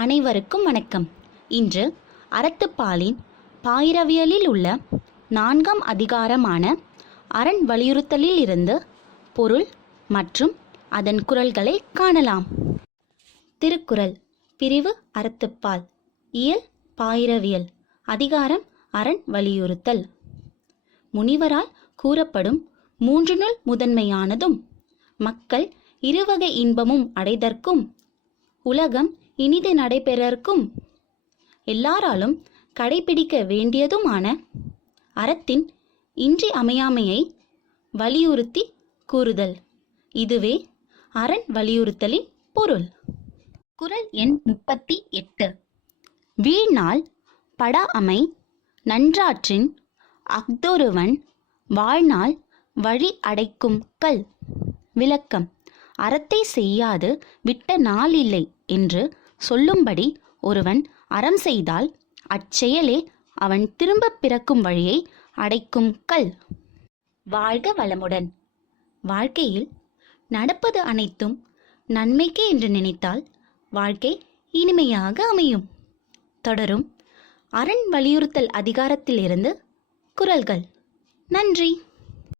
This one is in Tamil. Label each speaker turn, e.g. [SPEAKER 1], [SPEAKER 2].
[SPEAKER 1] அனைவருக்கும் வணக்கம். இன்று அறத்துப்பாலின் பாயிரவியலில் உள்ள நான்காம் அதிகாரமான அரண் வலியுறுத்தலில் இருந்து பொருள் மற்றும் அதன் குரல்களை காணலாம். திருக்குறள் பிரிவு அறத்துப்பால் இயல் பாயிரவியல் அதிகாரம் அரண் வலியுறுத்தல். முனிவரால் கூறப்படும் மூன்றினுள் முதன்மையானதும் மக்கள் இருவகை இன்பமும் அடைதற்கும் உலகம் இனிது நடைபெறற்கும். எல்லாராலும் கடைபிடிக்க வேண்டியதுமான அறத்தின் இன்றி அமையாமையை வலியுறுத்தி கூறுதல். இதுவே அரண் வலியுறுத்தலின் பொருள். குறள் எண் முப்பத்தி எட்டு. வீழ்நாள் பட அமை நன்றாற்றின் அஃதொருவன் வாழ்நாள் வழி அடைக்கும் கல். விளக்கம். அறத்தை செய்யாது விட்ட நாளில்லை என்று சொல்லும்படி ஒருவன் அறம் செய்தால் அச்செயலே அவன் திரும்பப் பிறக்கும் வழியை அடைக்கும் கல். வாழ்க வளமுடன். வாழ்க்கையில் நடப்பது அனைத்தும் நன்மைக்கே என்று நினைத்தால் வாழ்க்கை இனிமையாக அமையும். தொடரும் அரண் வலியுறுத்தல் அதிகாரத்திலிருந்து குரல்கள். நன்றி.